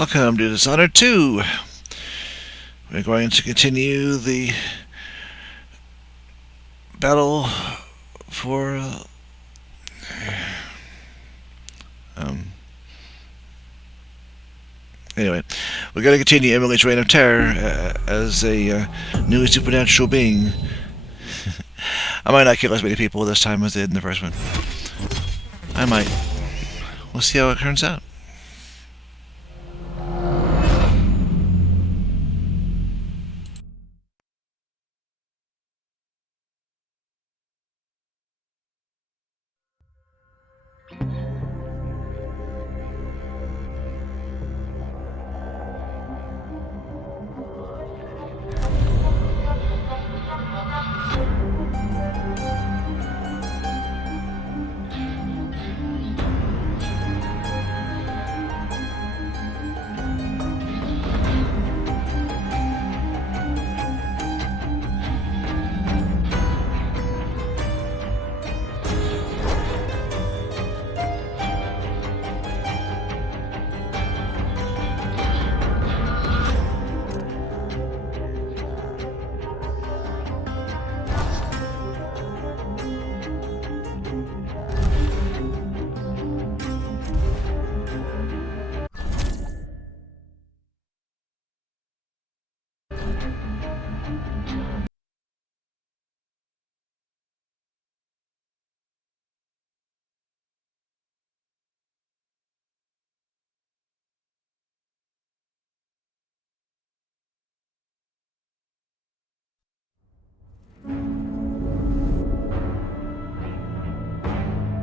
Welcome to Dishonored 2. We're going to continue the battle for anyway, we're going to continue Emily's reign of terror as a new supernatural being. I might not kill as many people this time as I did in the first one. I might. We'll see how it turns out.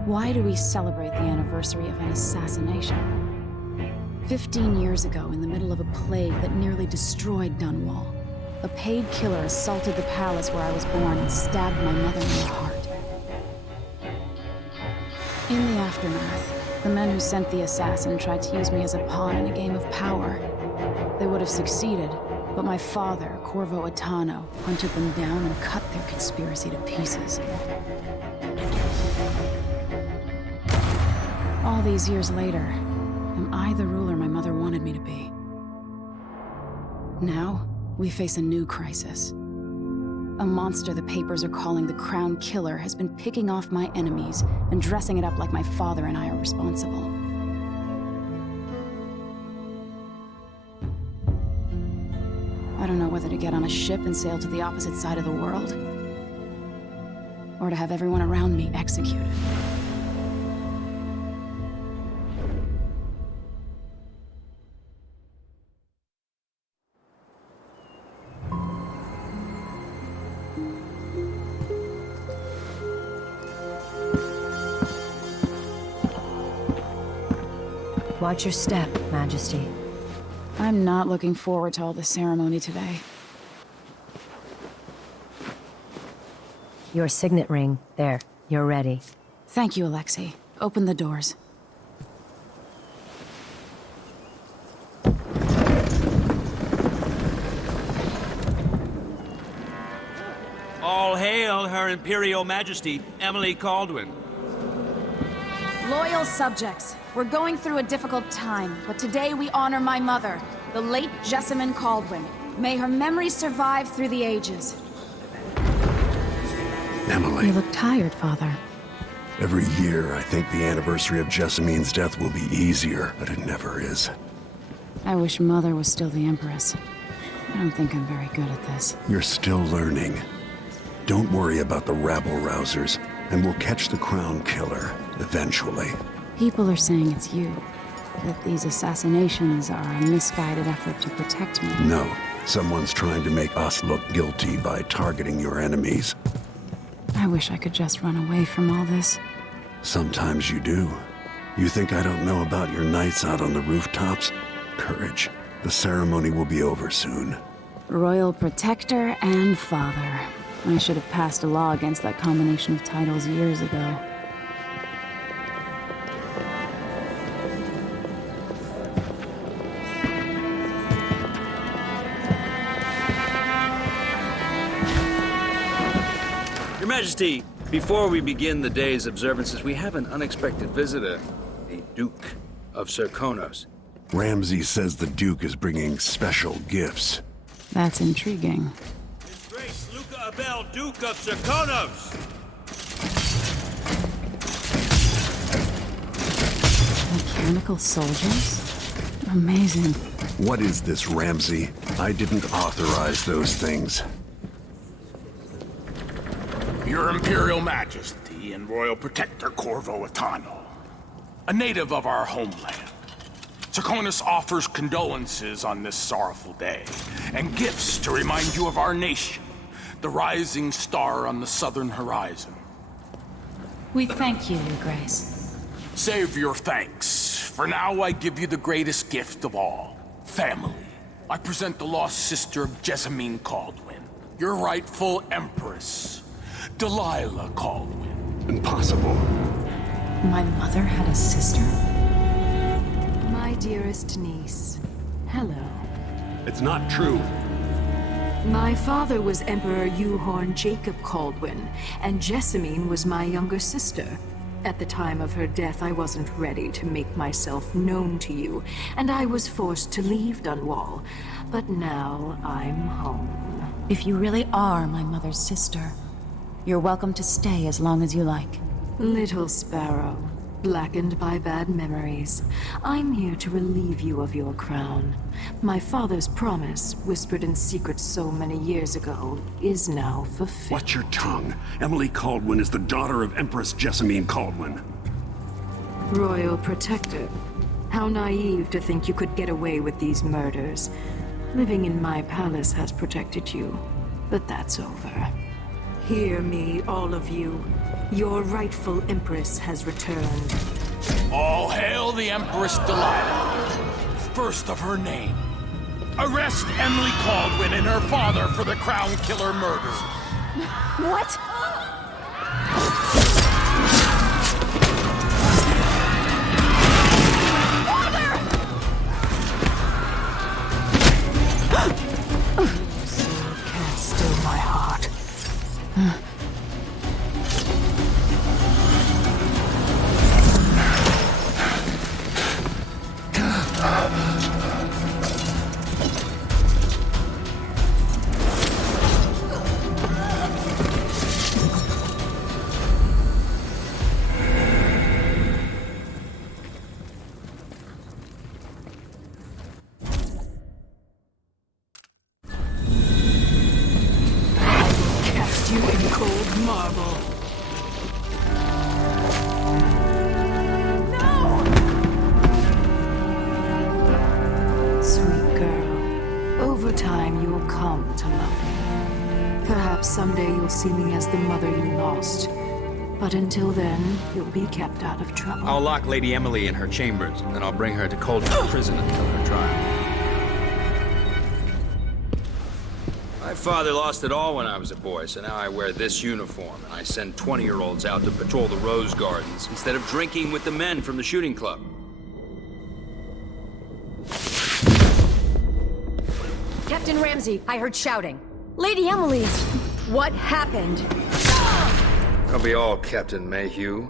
Why do we celebrate the anniversary of an assassination? 15 years ago, in the middle of a plague that nearly destroyed Dunwall, a paid killer assaulted the palace where I was born and stabbed my mother in the heart. In the aftermath, the men who sent the assassin tried to use me as a pawn in a game of power. They would have succeeded, but my father, Corvo Atano, hunted them down and cut their conspiracy to pieces. All these years later, am I the ruler my mother wanted me to be? Now, we face a new crisis. A monster the papers are calling the Crown Killer has been picking off my enemies and dressing it up like my father and I are responsible. I don't know whether to get on a ship and sail to the opposite side of the world, or to have everyone around me executed. Watch your step, Majesty. I'm not looking forward to all the ceremony today. Your signet ring. There. You're ready. Thank you, Alexei. Open the doors. All hail Her Imperial Majesty, Emily Kaldwin. Loyal subjects, we're going through a difficult time, but today we honor my mother, the late Jessamine Kaldwin. May her memory survive through the ages. Emily. You look tired, Father. Every year, I think the anniversary of Jessamine's death will be easier, but it never is. I wish Mother was still the Empress. I don't think I'm very good at this. You're still learning. Don't worry about the rabble-rousers, and we'll catch the Crown Killer, eventually. People are saying it's you. That these assassinations are a misguided effort to protect me. No, someone's trying to make us look guilty by targeting your enemies. I wish I could just run away from all this. Sometimes you do. You think I don't know about your nights out on the rooftops? Courage. The ceremony will be over soon. Royal Protector and Father. I should have passed a law against that combination of titles years ago. Your Majesty, before we begin the day's observances, we have an unexpected visitor, the Duke of Serkonos. Ramsey says the Duke is bringing special gifts. That's intriguing. His Grace Luca Abel, Duke of Draconos! Mechanical soldiers? Amazing. What is this, Ramsey? I didn't authorize those things. Your Imperial Majesty and Royal Protector Corvo Atano, a native of our homeland. Draconos offers condolences on this sorrowful day, and gifts to remind you of our nation, the rising star on the southern horizon. We thank you, Your Grace. Save your thanks. For now, I give you the greatest gift of all, family. I present the lost sister of Jessamine Caldwin, your rightful Empress, Delilah Caldwin. Impossible. My mother had a sister? My dearest niece, hello. It's not true. My father was Emperor Euhorn Jacob Caldwin, and Jessamine was my younger sister. At the time of her death, I wasn't ready to make myself known to you, and I was forced to leave Dunwall. But now I'm home. If you really are my mother's sister, you're welcome to stay as long as you like. Little sparrow, blackened by bad memories, I'm here to relieve you of your crown. My father's promise, whispered in secret so many years ago, is now fulfilled. Watch your tongue. Emily Caldwin is the daughter of Empress Jessamine Caldwin. Royal Protector. How naive to think you could get away with these murders. Living in my palace has protected you, but that's over. Hear me, all of you. Your rightful Empress has returned. All hail the Empress Delilah, first of her name. Arrest Emily Caldwin and her father for the Crown Killer murder. What? Sword can't still my heart. Cast you in cold marble. Sweet girl, over time you'll come to love me. Perhaps someday you'll see me as the mother you lost. But until then, you'll be kept out of trouble. I'll lock Lady Emily in her chambers, and then I'll bring her to Cauldron Prison until her trial. My father lost it all when I was a boy, so now I wear this uniform, and I send 20-year-olds out to patrol the Rose Gardens instead of drinking with the men from the shooting club. Captain Ramsey, I heard shouting. Lady Emily, what happened? I'll be all Captain Mayhew.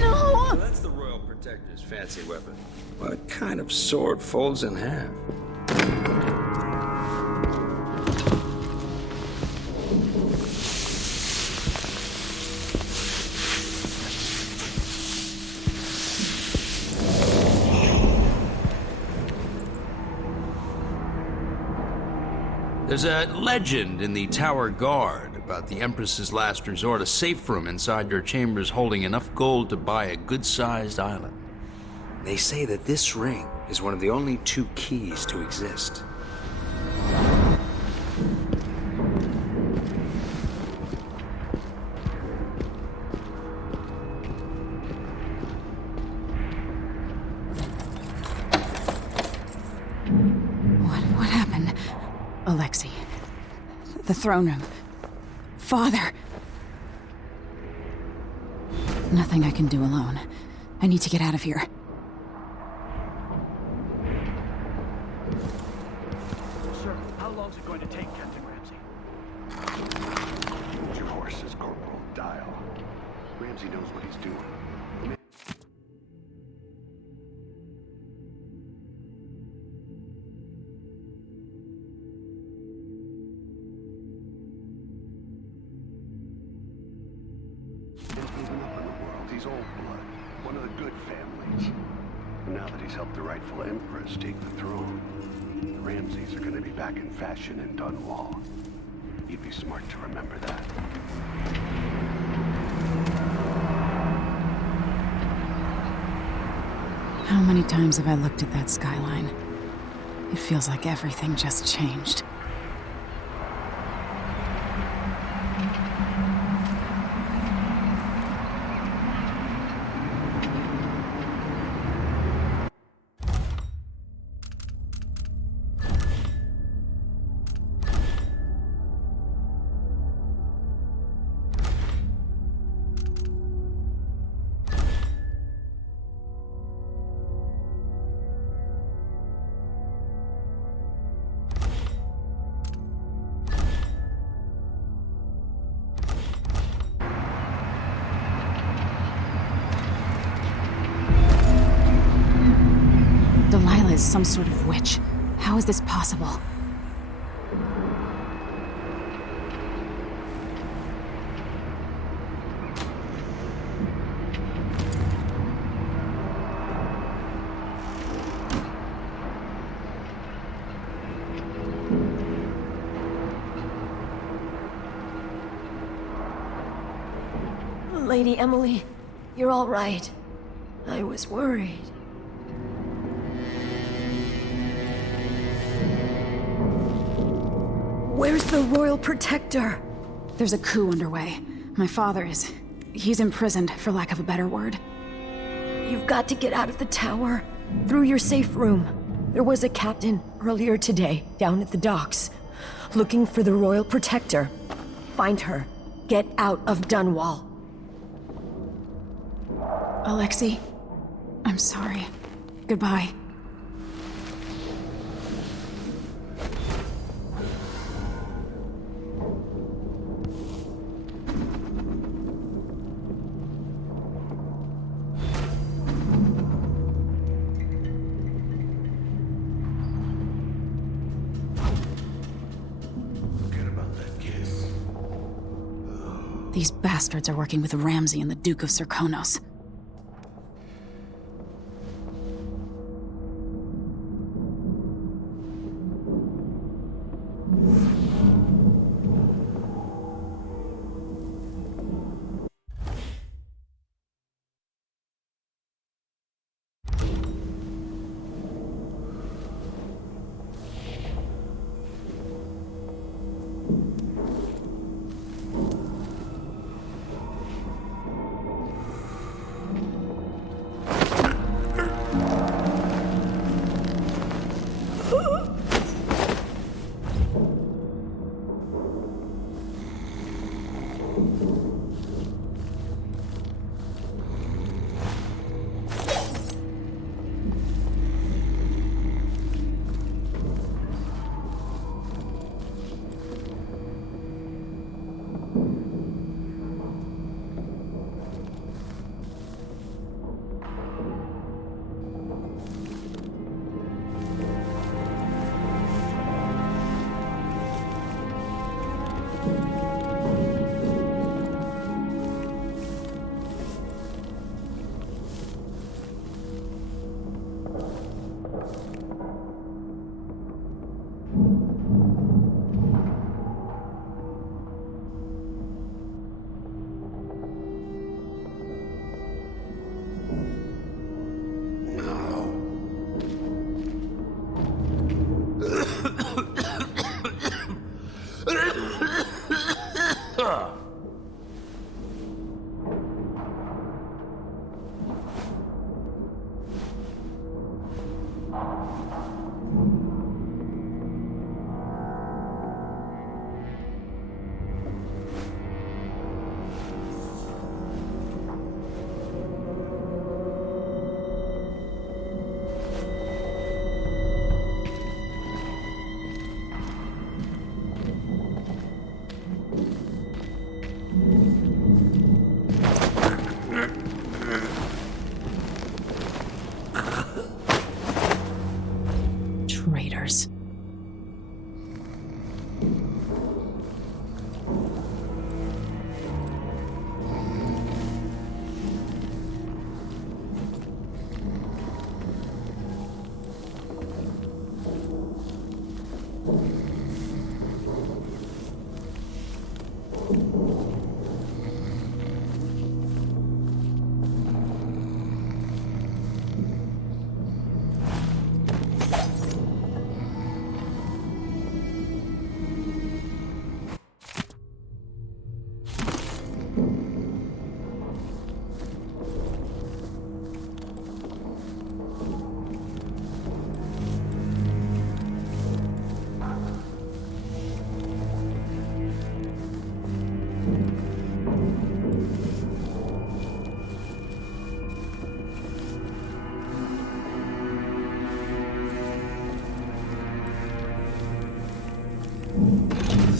No! So that's the Royal Protector's fancy weapon. What kind of sword folds in half? There's a legend in the Tower Guard about the Empress's last resort, a safe room inside your chambers holding enough gold to buy a good-sized island. They say that this ring is one of the only 2 keys to exist. What happened? Alexei. The throne room. Father. Nothing I can do alone. I need to get out of here. Sir, how long is it going to take, Captain Ramsey? Hold your horses, Corporal. Dial. Ramsey knows what he's doing. Now that he's helped the rightful Empress take the throne, the Ramseys are gonna be back in fashion in Dunwall. He'd be smart to remember that. How many times have I looked at that skyline? It feels like everything just changed. Delilah is some sort of witch. How is this possible? Lady Emily, you're all right. I was worried. Where's the Royal Protector? There's a coup underway. My father is... he's imprisoned, for lack of a better word. You've got to get out of the tower. Through your safe room. There was a captain earlier today, down at the docks, looking for the Royal Protector. Find her. Get out of Dunwall. Alexei, I'm sorry. Goodbye. These bastards are working with Ramsey and the Duke of Serkonos. Traitors.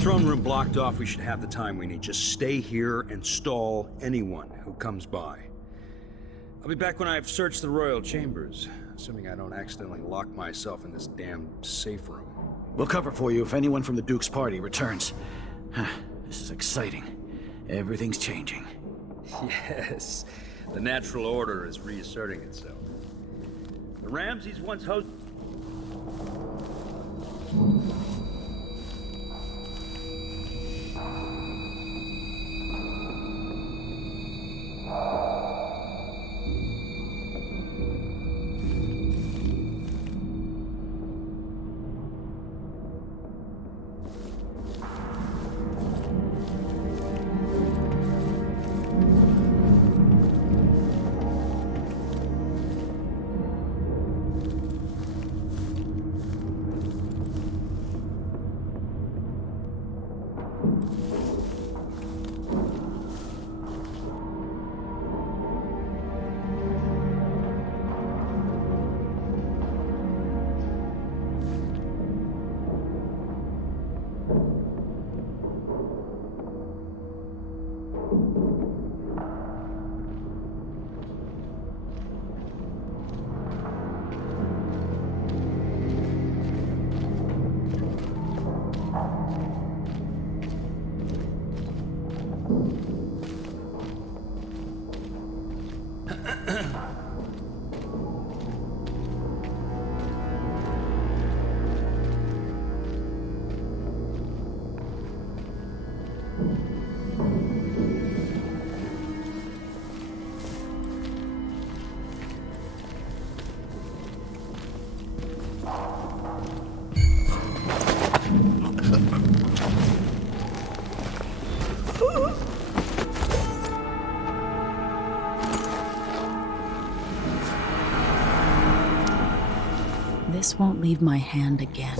throne room blocked off, we should have the time we need. Just stay here and stall anyone who comes by. I'll be back when I've searched the royal chambers, assuming I don't accidentally lock myself in this damn safe room. We'll cover for you if anyone from the Duke's party returns. This is exciting. Everything's changing. Yes, the natural order is reasserting itself. The Ramses once hosted... This won't leave my hand again.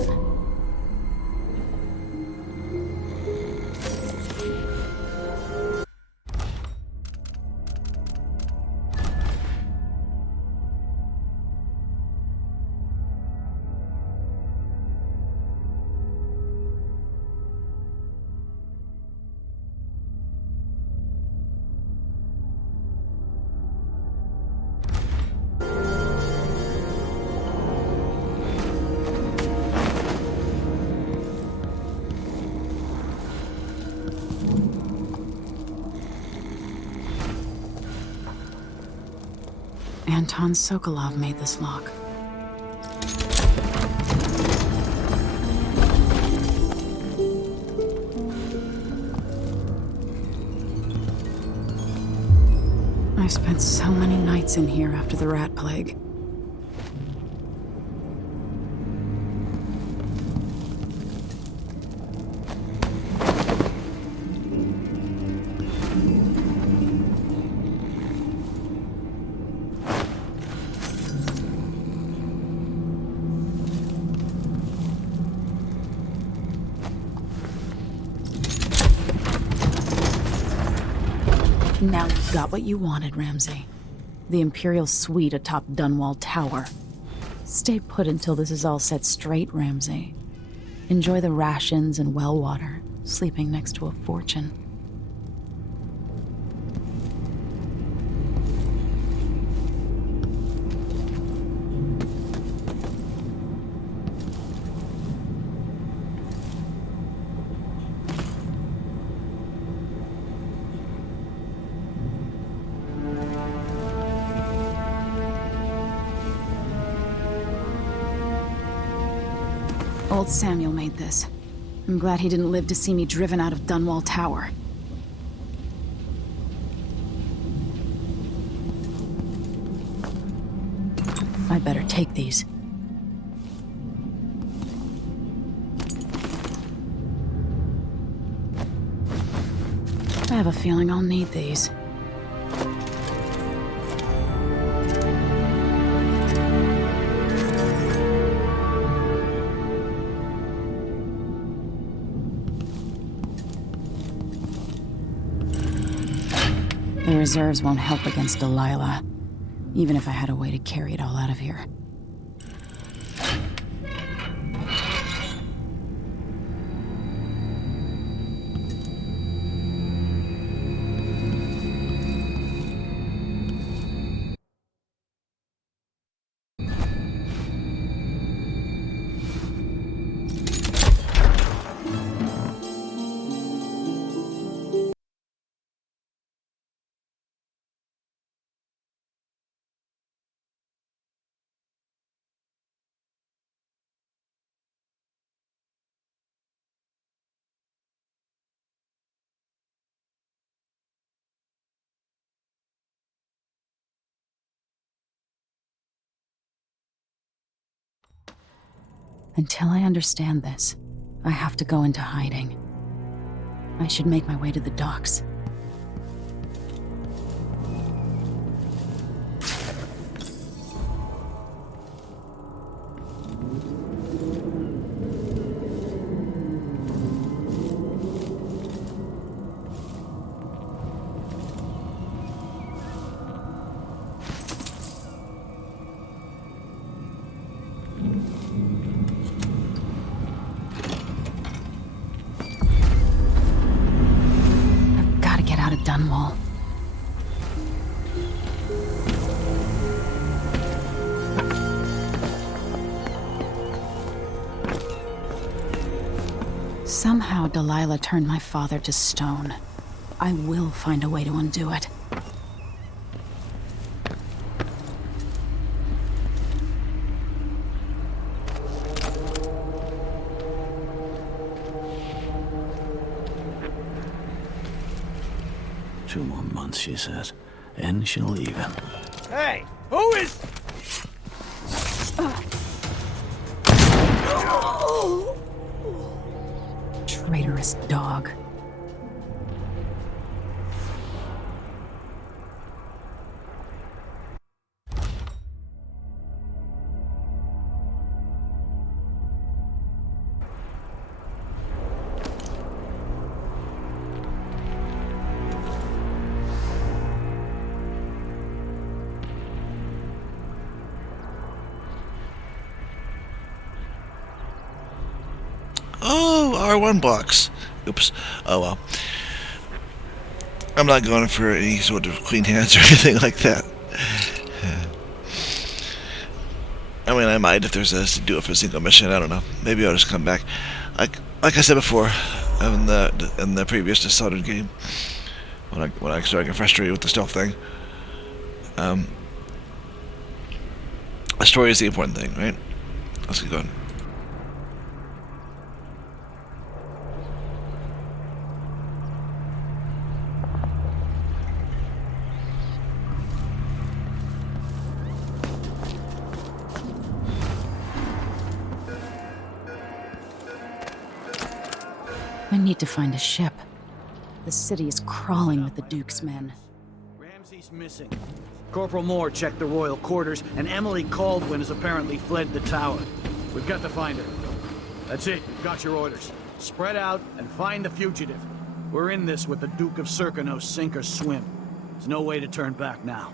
Anton Sokolov made this lock. I spent so many nights in here after the rat plague. Now you got what you wanted, Ramsay. The Imperial suite atop Dunwall Tower. Stay put until this is all set straight, Ramsay. Enjoy the rations and well water, sleeping next to a fortune. Old Samuel made this. I'm glad he didn't live to see me driven out of Dunwall Tower. I'd better take these. I have a feeling I'll need these. The reserves won't help against Delilah, even if I had a way to carry it all out of here. Until I understand this, I have to go into hiding. I should make my way to the docks. I've got to get out of Dunwall. Somehow Delilah turned my father to stone. I will find a way to undo it. Two more months, she says, and she'll leave him. Hey, who is... Traitorous dog. Oh, R1 box. Oops. Oh well. I'm not going for any sort of clean hands or anything like that. I mean, I might if there's to do it for a single mission. I don't know. Maybe I'll just come back. Like I said before, in the previous Dishonored game, when I started getting frustrated with the stealth thing. The story is the important thing, right? Let's get going. I need to find a ship. The city is crawling with the Duke's men. Ramsey's missing. Corporal Moore checked the royal quarters, and Emily Caldwin has apparently fled the tower. We've got to find her. That's it. You've got your orders. Spread out and find the fugitive. We're in this with the Duke of Serkonos, sink or swim. There's no way to turn back now.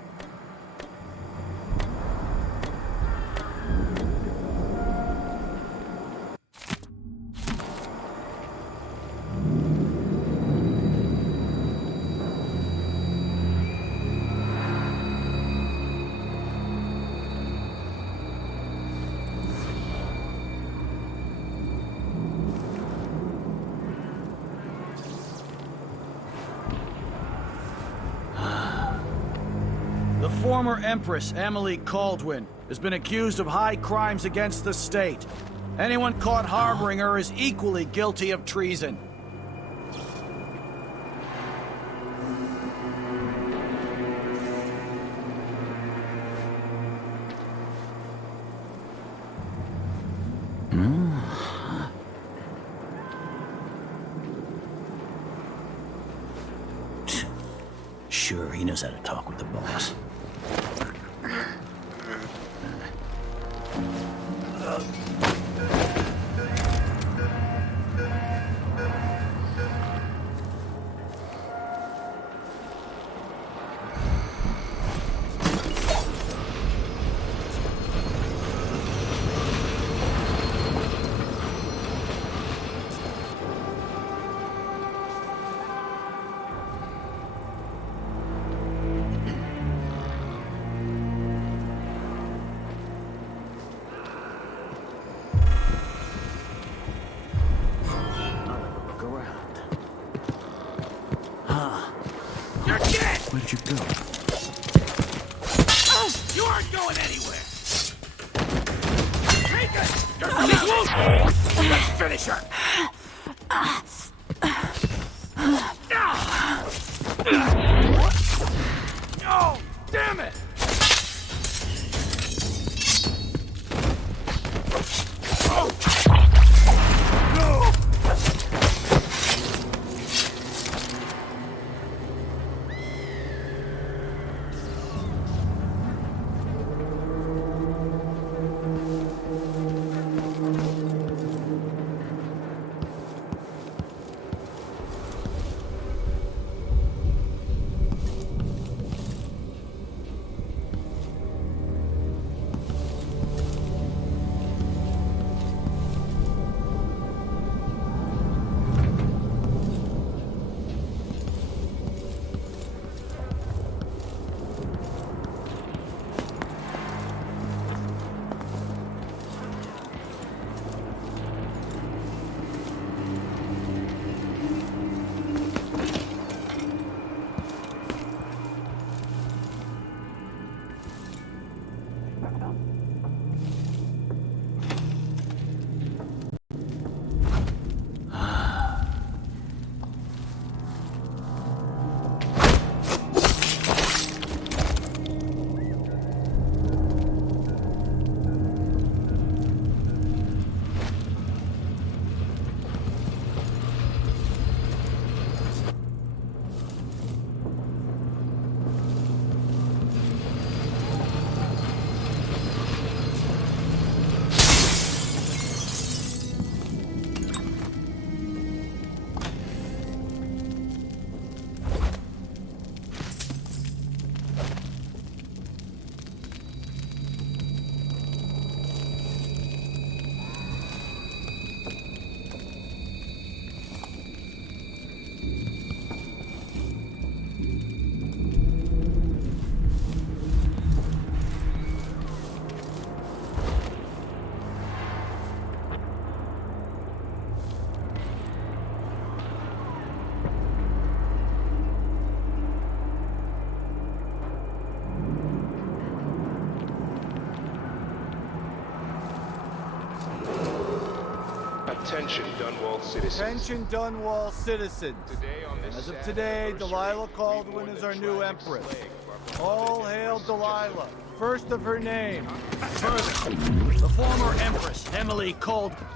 The former Empress, Emily Caldwin, has been accused of high crimes against the state. Anyone caught harboring her is equally guilty of treason. Sure, he knows how to talk with the boss. You're dead! Where'd you go? You aren't going anywhere! Take it! You're Let's finish her! Oh, damn it! Oh. Attention, Dunwall citizens. Attention, Dunwall citizens. Today on this As of sad today, anniversary, Delilah we Caldwin mourn is the our new tragic empress. slaying of our All beloved hail Empress Delilah, Jessamine. first of her name. Further, the former empress, Emily Caldwin.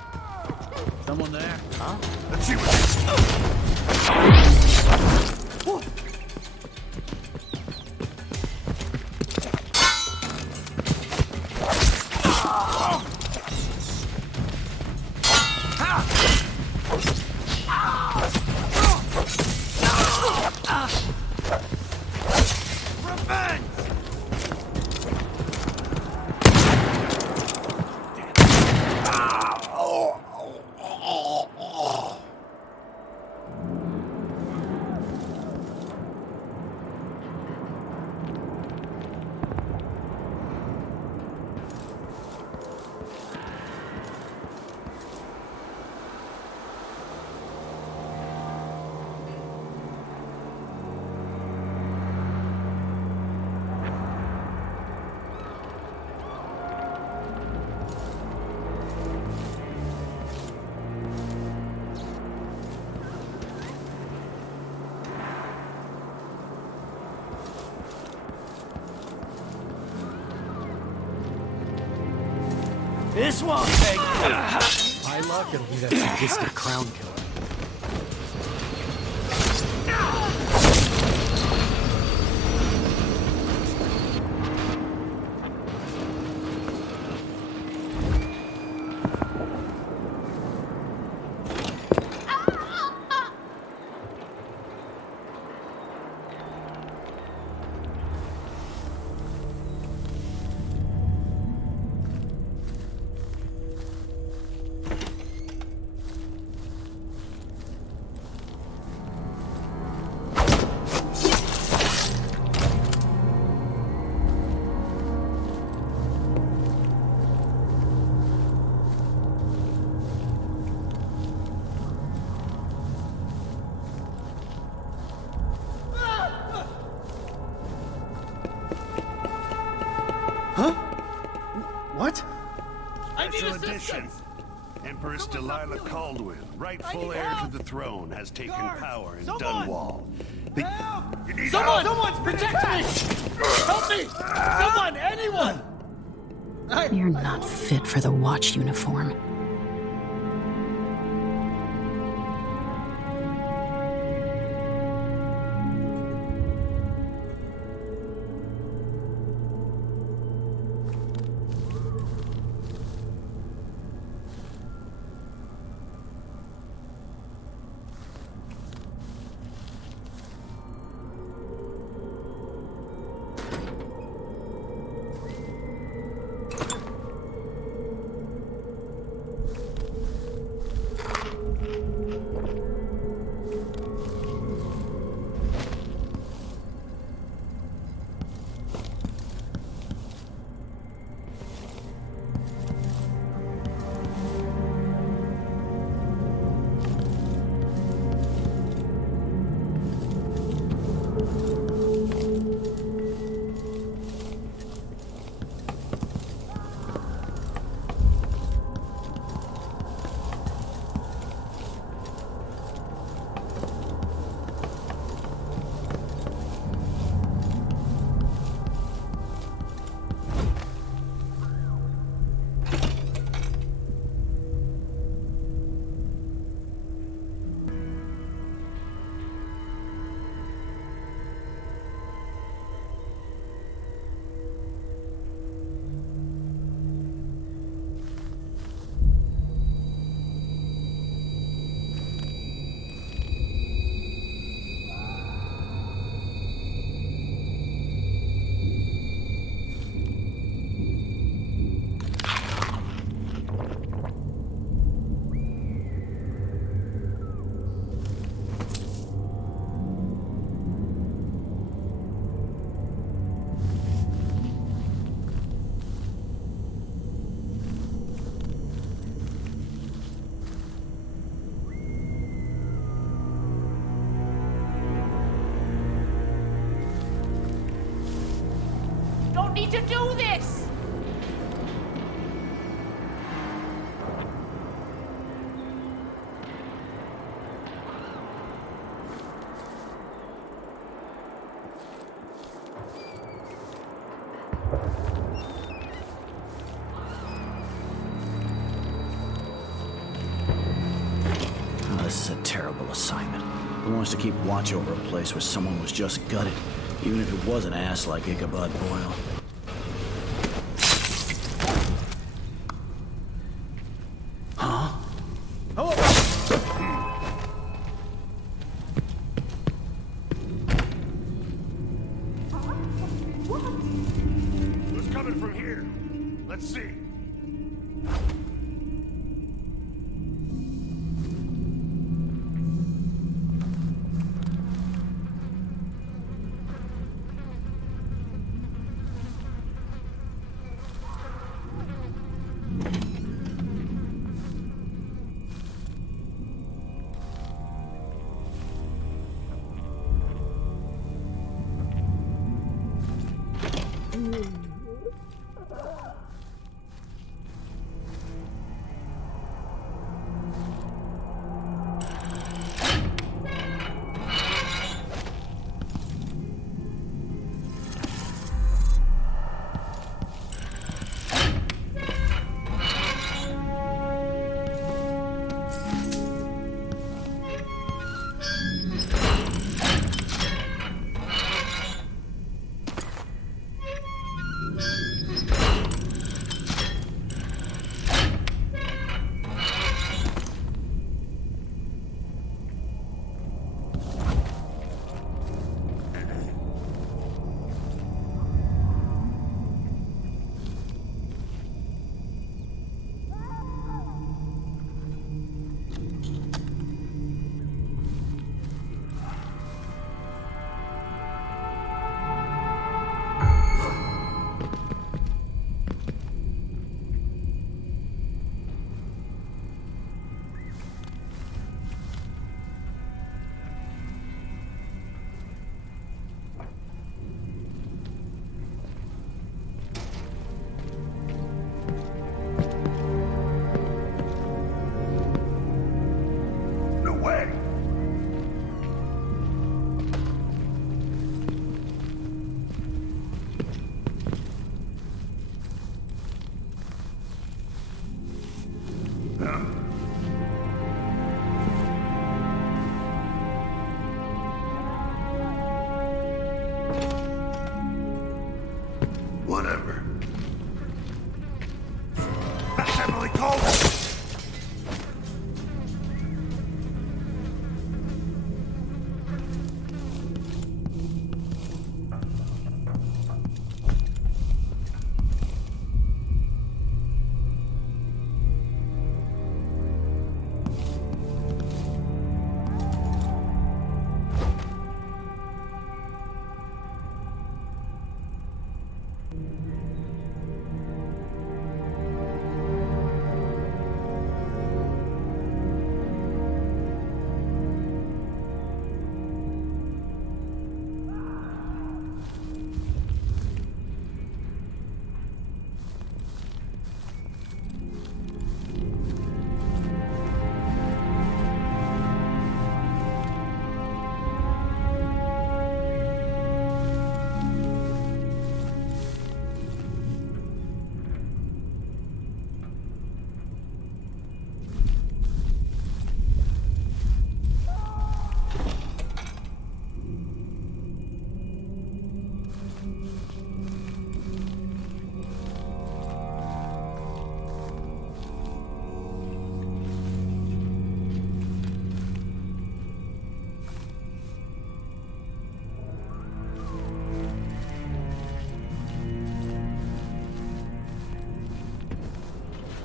Someone there? Huh? Let's see what this... This won't take... My luck, it'll be that sadistic crown killer. What? Special edition. Empress Delilah Caldwin, rightful heir to the throne, has taken power in Dunwall. You need help? Someone's protect me! Help me! Someone! Anyone! You're not fit for the watch uniform. Don't need to do this! this is a terrible assignment. Who wants to keep watch over a place where someone was just gutted, even if it was an ass like Ichabod Boyle? Huh? Who's coming from here? Let's see. No way! Whatever. That's Emily Caldwell!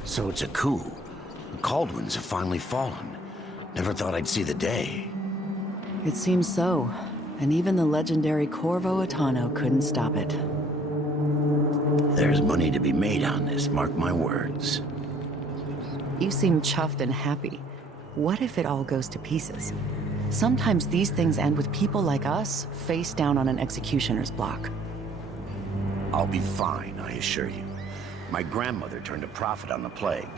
So it's a coup. The Caldwins have finally fallen. Never thought I'd see the day. It seems so. And even the legendary Corvo Attano couldn't stop it. There's money to be made on this, mark my words. You seem chuffed and happy. What if it all goes to pieces? Sometimes these things end with people like us face down on an executioner's block. I'll be fine, I assure you. My grandmother turned a profit on the plague,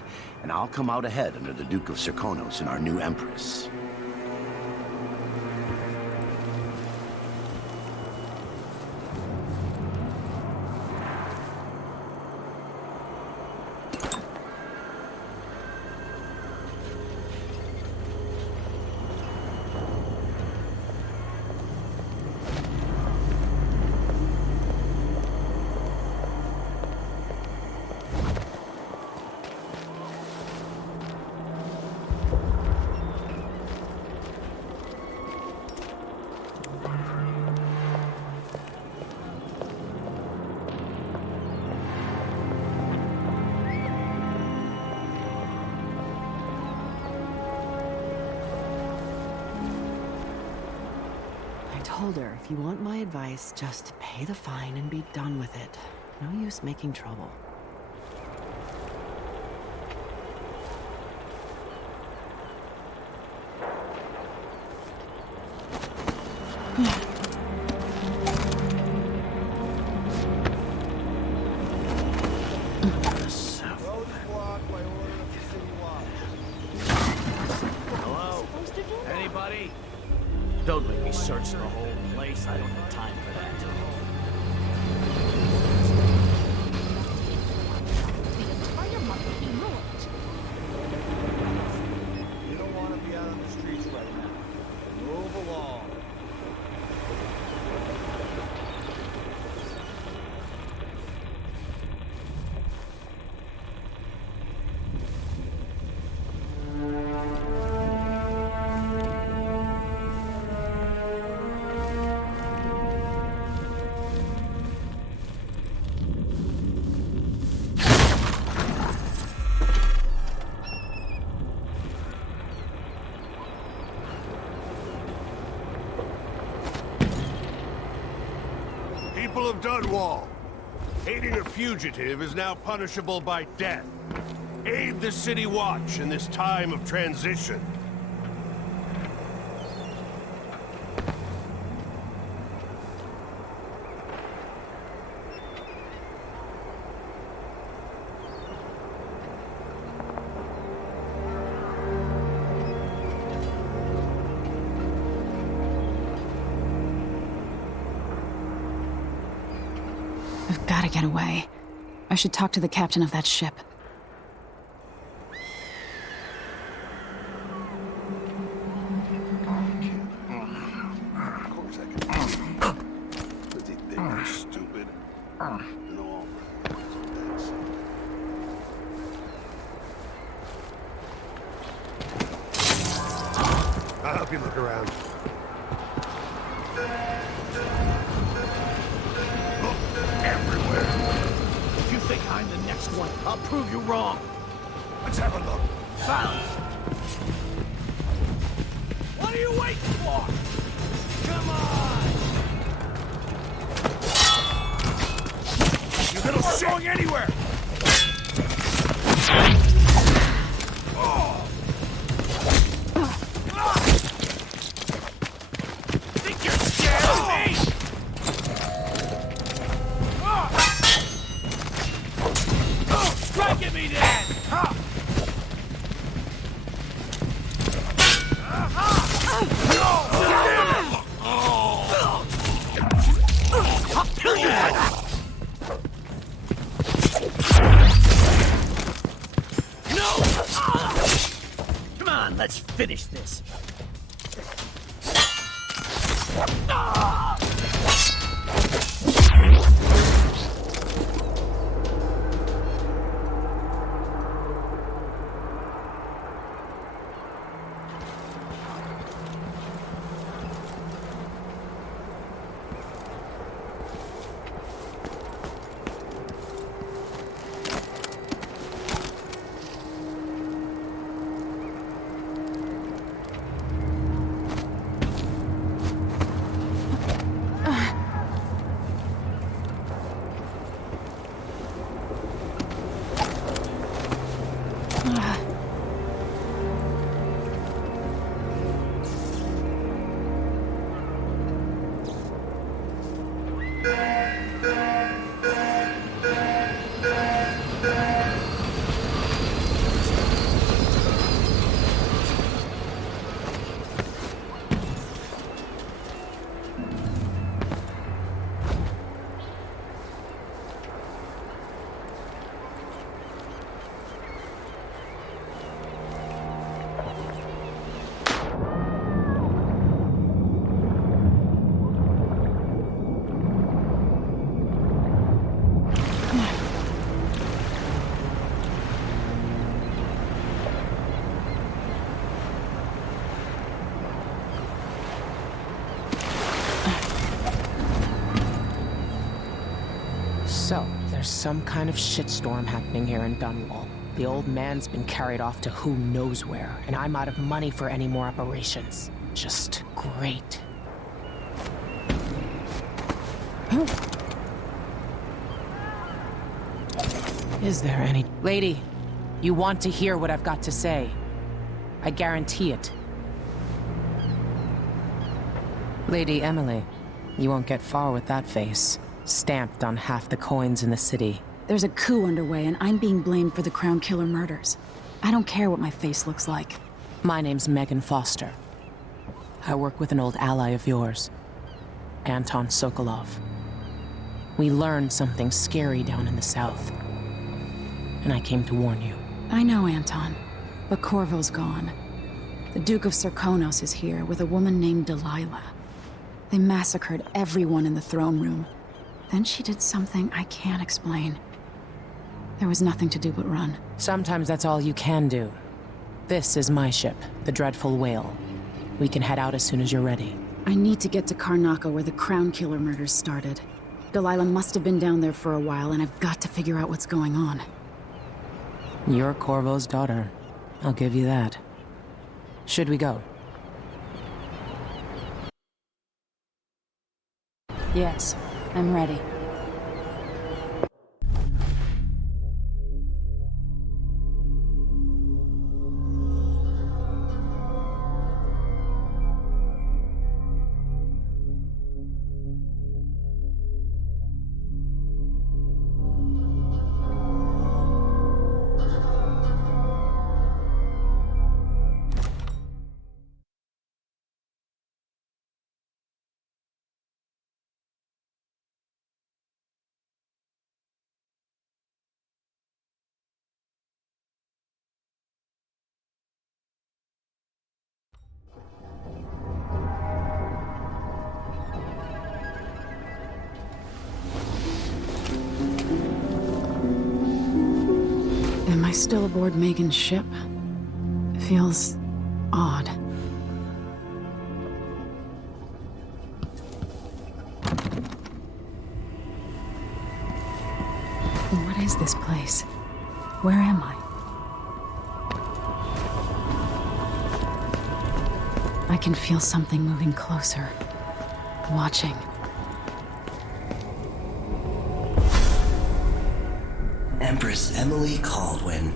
and I'll come out ahead under the Duke of Serkonos and our new Empress. Calder, if you want my advice, just pay the fine and be done with it. No use making trouble. Hello? Anybody? Don't make me search the whole place. I don't have time for that. You don't want to be out on the streets right now. Move along. People of Dunwall, aiding a fugitive is now punishable by death. Aid the City Watch in this time of transition. I've got to get away. I should talk to the captain of that ship. Stupid. No. I'll help you look around. Look everywhere. If you think I'm the next one, I'll prove you wrong. Let's have a look. Found! What are you waiting for? Come on! You little shit! Going anywhere! Think you're scared of me? Strike at me then! I'll kill you! No! Come on, let's finish this. So, there's some kind of shitstorm happening here in Dunwall. The old man's been carried off to who knows where, and I'm out of money for any more operations. Just great. Is there any... Lady, you want to hear what I've got to say. I guarantee it. Lady Emily, you won't get far with that face. Stamped on half the coins in the city. There's a coup underway, and I'm being blamed for the Crown Killer murders. I don't care what my face looks like. My name's Megan Foster. I work with an old ally of yours, Anton Sokolov. We learned something scary down in the south, and I came to warn you. I know, Anton, but Corvo's gone. The Duke of Serkonos is here with a woman named Delilah. They massacred everyone in the throne room. Then she did something I can't explain. There was nothing to do but run. Sometimes that's all you can do. This is my ship, the Dreadful Whale. We can head out as soon as you're ready. I need to get to Karnaca where the Crown Killer murders started. Delilah must have been down there for a while, and I've got to figure out what's going on. You're Corvo's daughter. I'll give you that. Should we go? Yes, I'm ready. Am I still aboard Megan's ship? It feels odd. What is this place? Where am I? I can feel something moving closer. Watching. Empress Emily Caldwin.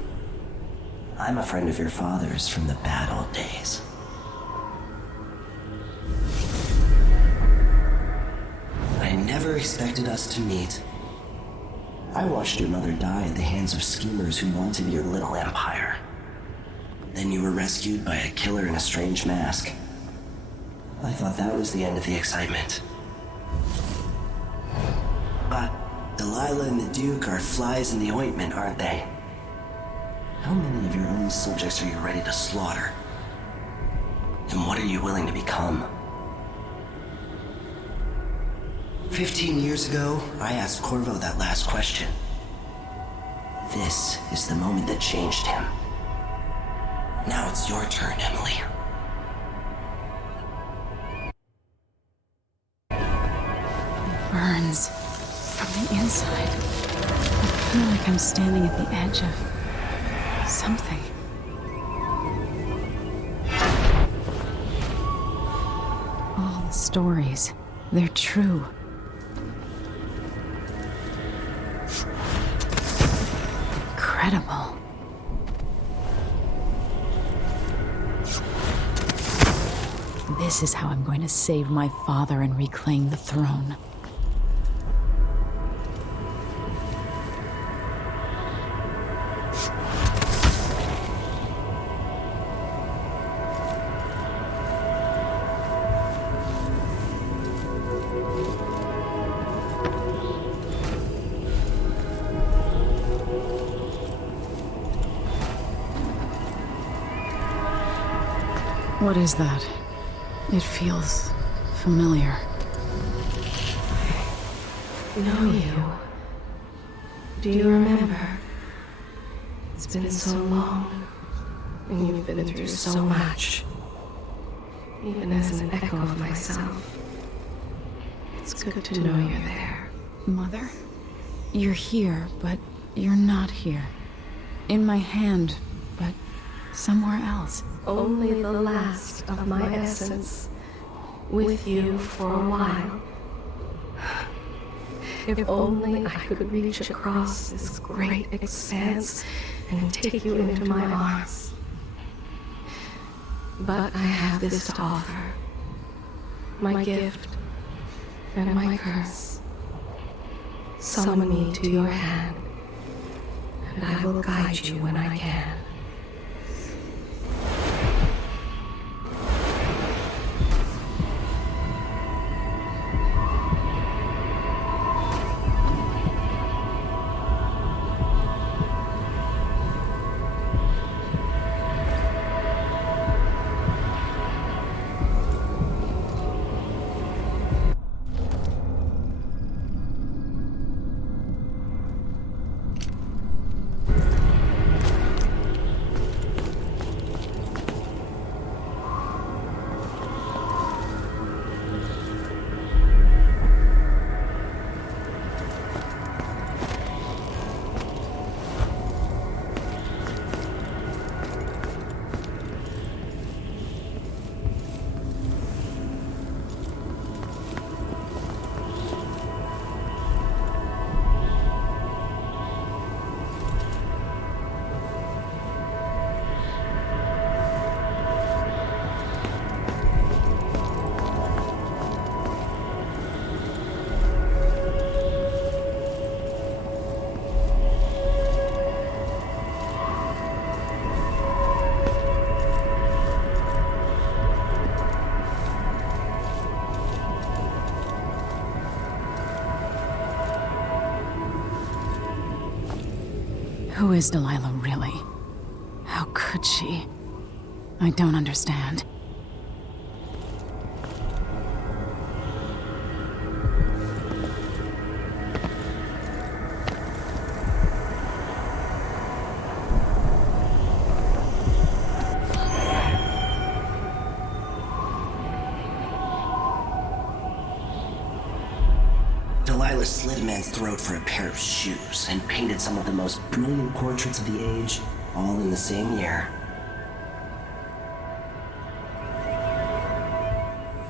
I'm a friend of your father's from the bad old days. I never expected us to meet. I watched your mother die at the hands of schemers who wanted your little empire. Then you were rescued by a killer in a strange mask. I thought that was the end of the excitement. But Delilah and the Duke are flies in the ointment, aren't they? How many of your own subjects are you ready to slaughter? And what are you willing to become? 15 years ago, I asked Corvo that last question. This is the moment that changed him. Now it's your turn, Emily. It burns from the inside. I feel like I'm standing at the edge of something. All the stories, they're true. Incredible. This is how I'm going to save my father and reclaim the throne. What is that? It feels familiar. Know you. Do you remember? It's been so long, and you've been through so much. Even as an echo of myself, it's good to know you're there. Mother? You're here, but you're not here. In my hand, but somewhere else. Only the last of my essence, with you for a while. If only I could reach across this great expanse and take you into my arms. But I have this to offer. My gift and my curse. Summon me to your hand, and I will guide you when I can. Who is Delilah really? How could she? I don't understand. Delilah slit a man's throat for a pair of shoes and painted some of the most brilliant portraits of the age, all in the same year.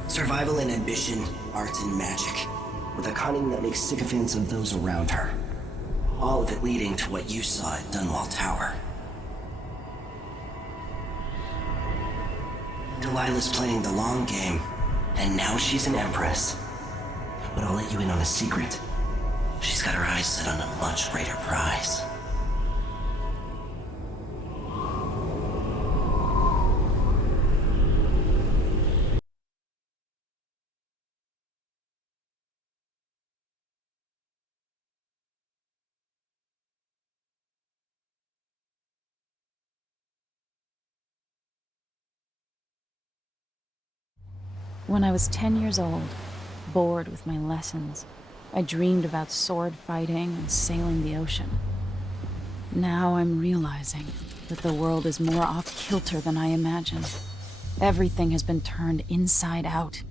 Survival and ambition, art and magic, with a cunning that makes sycophants of those around her. All of it leading to what you saw at Dunwall Tower. Delilah's playing the long game, and now she's an empress. But I'll let you in on a secret. She's got her eyes set on a much greater prize. When I was 10 years old, bored with my lessons, I dreamed about sword fighting and sailing the ocean. Now I'm realizing that the world is more off-kilter than I imagined. Everything has been turned inside out,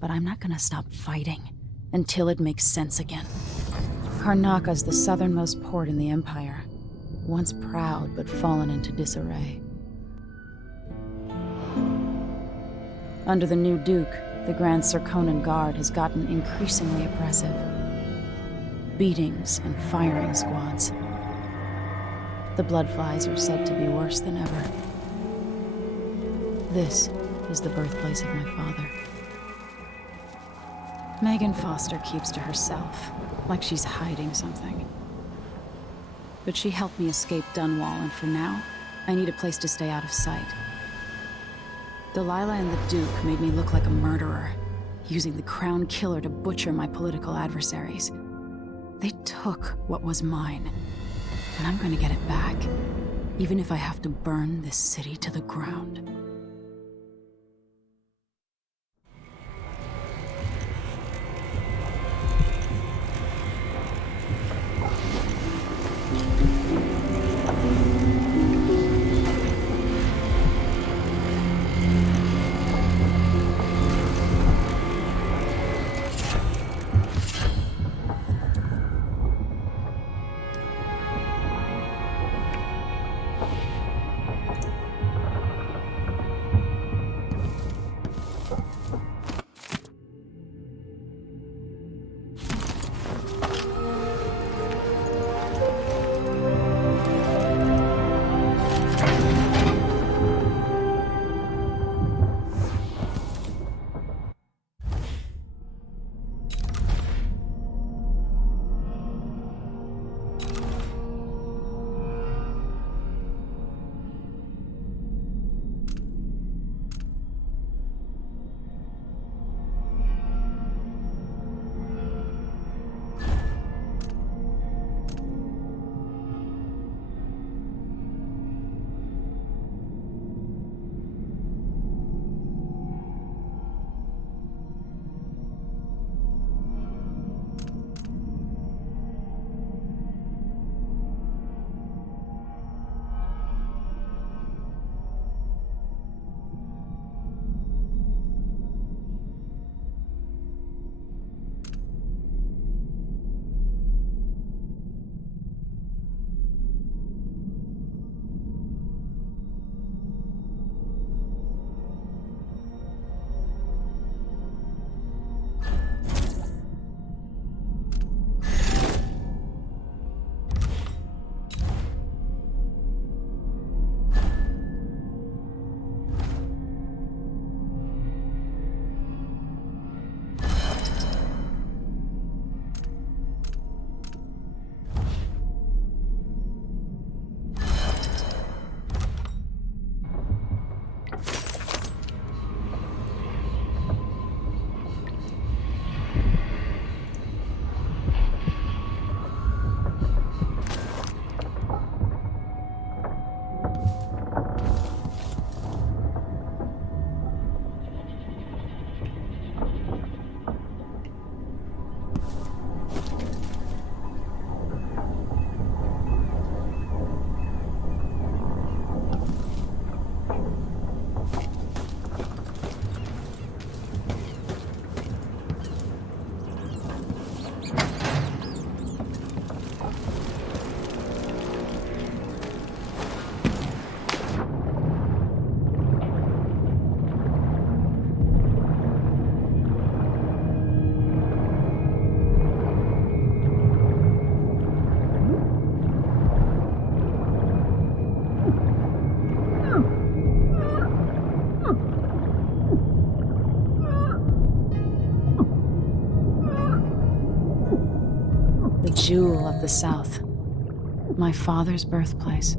but I'm not gonna stop fighting until it makes sense again. Karnaca is the southernmost port in the Empire, once proud but fallen into disarray. Under the new Duke, the Grand Serkonan Guard has gotten increasingly oppressive. Beatings and firing squads. The Bloodflies are said to be worse than ever. This is the birthplace of my father. Megan Foster keeps to herself, like she's hiding something. But she helped me escape Dunwall, and for now, I need a place to stay out of sight. Delilah and the Duke made me look like a murderer, using the Crown Killer to butcher my political adversaries. They took what was mine, and I'm gonna get it back, even if I have to burn this city to the ground. of the South. My father's birthplace.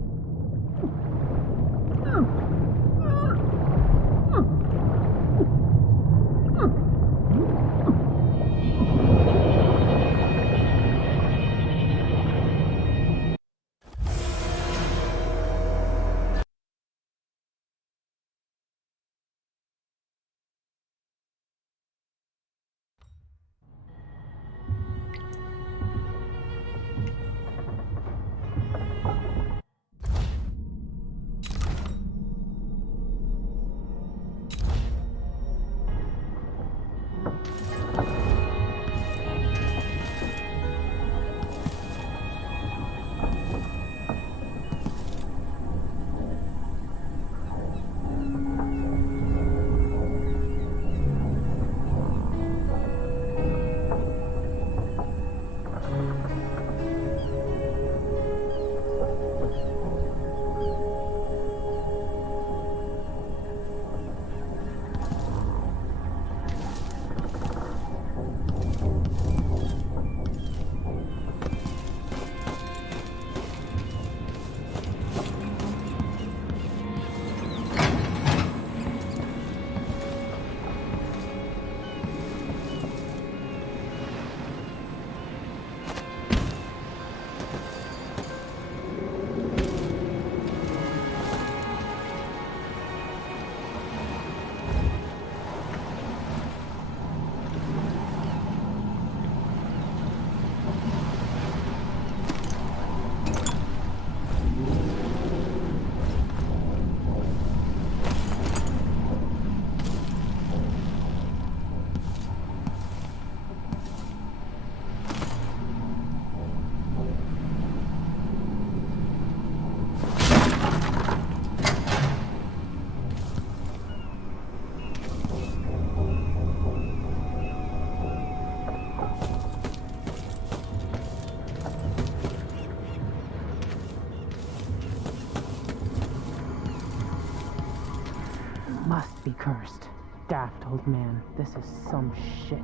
Must be cursed. Daft old man, this is some shit.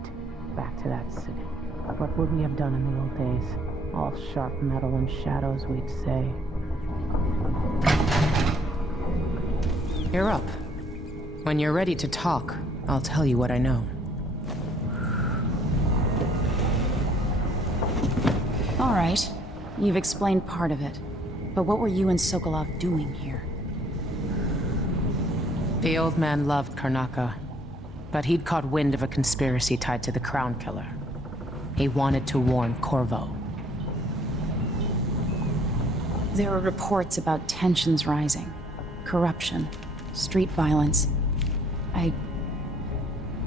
Back to that city. What would we have done in the old days? All sharp metal and shadows, we'd say. You're up. When you're ready to talk, I'll tell you what I know. All right. You've explained part of it. But what were you and Sokolov doing here? The old man loved Karnaca, but he'd caught wind of a conspiracy tied to the Crown Killer. He wanted to warn Corvo. There are reports about tensions rising, corruption, street violence. I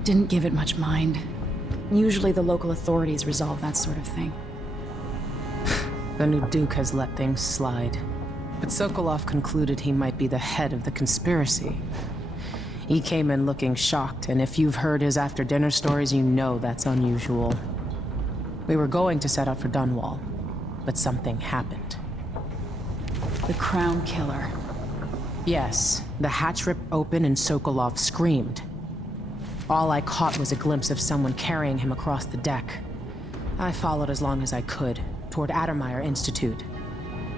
didn't give it much mind. Usually the local authorities resolve that sort of thing. The new Duke has let things slide. But Sokolov concluded he might be the head of the conspiracy. He came in looking shocked, and if you've heard his after-dinner stories, you know that's unusual. We were going to set out for Dunwall, but something happened. The Crown Killer. Yes, the hatch ripped open and Sokolov screamed. All I caught was a glimpse of someone carrying him across the deck. I followed as long as I could, toward Addermeyer Institute.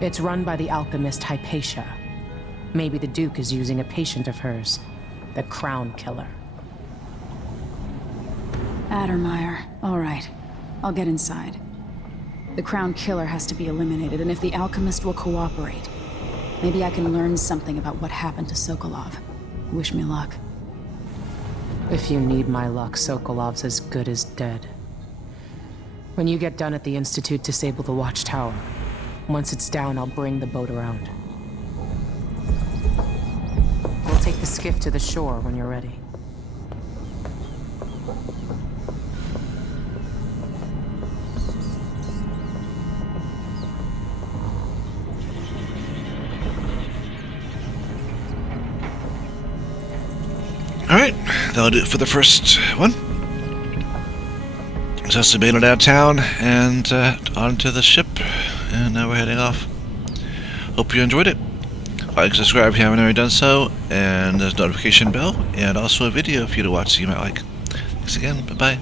It's run by the alchemist Hypatia. Maybe the Duke is using a patient of hers, the Crown Killer. Addermeyer. All right. I'll get inside. The Crown Killer has to be eliminated, and if the alchemist will cooperate, maybe I can learn something about what happened to Sokolov. Wish me luck. If you need my luck, Sokolov's as good as dead. When you get done at the Institute, disable the watchtower. Once it's down, I'll bring the boat around. We'll take the skiff to the shore when you're ready. Alright, that'll do it for the first one. Just a bailing out of town and onto the ship, and now we're heading off. Hope you enjoyed it. Like, subscribe if you haven't already done so, and there's a notification bell, and also a video for you to watch that you might like. Thanks again, bye-bye.